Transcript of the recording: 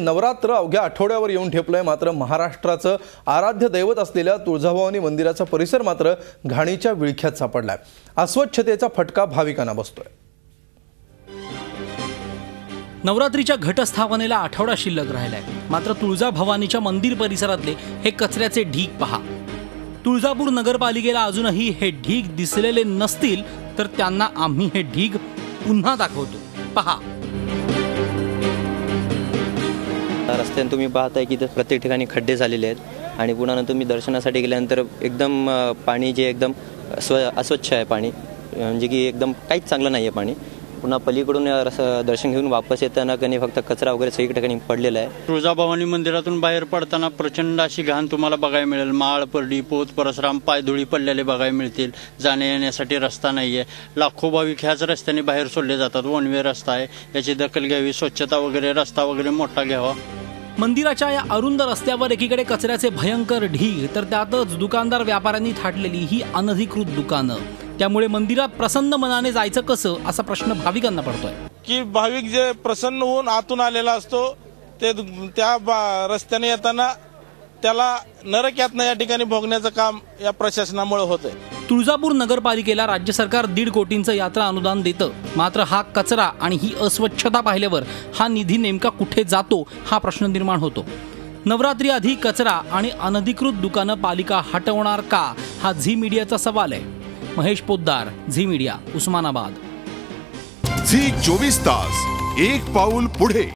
नवरात्र अवघ्या आठवड्यावर येऊन ठेपलंय, मात्र महाराष्ट्राचं आराध्य दैवत असलेल्या तुळजाभवानी मंदिराचा परिसर मात्र घाणीच्या विळख्यात सापडलाय। अस्वच्छतेचा फटका भाविकांना बसतोय। नवरात्रीच्या घटस्थापनेला आठवडा शिल्लक राहिलाय, मात्र तुळजाभवानीच्या मंदिर परिसरातले हे कचऱ्याचे ढीग पहा। तुळजापूर नगरपालिकेला अजूनही हे ढीग दिसलेले नसतील तर त्यांना आम्ही हे ढीग पुन्हा दाखवतो, पहा। रस्त्याने तुम्ही पाहताय की प्रत्येक ठिकाणी खड्डे झालेले आहेत आणि पुन्हा नंतर तुम्ही दर्शनासाठी गेल्यानंतर एकदम पाणी जे एकदम अस्वच्छ आहे, पाणी म्हणजे की एकदम काहीच चांगलं नाही आहे पाणी। पुन्हा पलीकडून दर्शन घेऊन वापस येताना कधी फक्त कचरा वगैरे सगळी ठिकाणी पडलेला आहे। तुळजाभवानी मंदिरातून बाहेर पडताना प्रचंड अशी घाण तुम्हाला बघायला मिळेल। माळ, परडी, पोत, परसराम, पायधुळी पडलेले बघायला मिळतील। जाण्या येण्यासाठी रस्ता नाहीये। लाखो भाविक ह्याच रस्त्याने बाहेर सोडले जातात। वन वे रस्ता आहे, याची दखल घ्यावी। स्वच्छता वगैरे, रस्ता वगैरे मोठा घ्यावा। मंदिराच्या या अरुंद रस्त्यावर एकीकडे कचऱ्याचे भयंकर ढीग, तर त्यातच दुकानदार व्यापाऱ्यांनी थाटलेली ही अनधिकृत दुकानं। त्यामुळे मंदिरात प्रसन्न मनाने जायचं कसं, असा प्रश्न भाविकांना पडतोय। की भाविक जे प्रसन्न होऊन आतून आलेला असतो ते त्या रस्त्याने येताना त्याला नरक यातना या ठिकाणी भोगण्याचं काम या प्रशासनामुळे होतंय। तुळजापूर नगरपालिकेला राज्य सरकार 1.5 कोटींचं यात्रा अनुदान देतं, मात्र हा कचरा आणि ही अस्वच्छता पाहिल्यावर हा निधी नेमका कुठे जातो हा प्रश्न निर्माण होतो। नवरात्री आधी कचरा आणि अनधिकृत दुकानं पालिका हटवणार का, हा झी मीडियाचा सवाल आहे। महेश पोद्दार, झी मीडिया, उस्मानाबाद। झी 24 तास, एक पाऊल पुढे।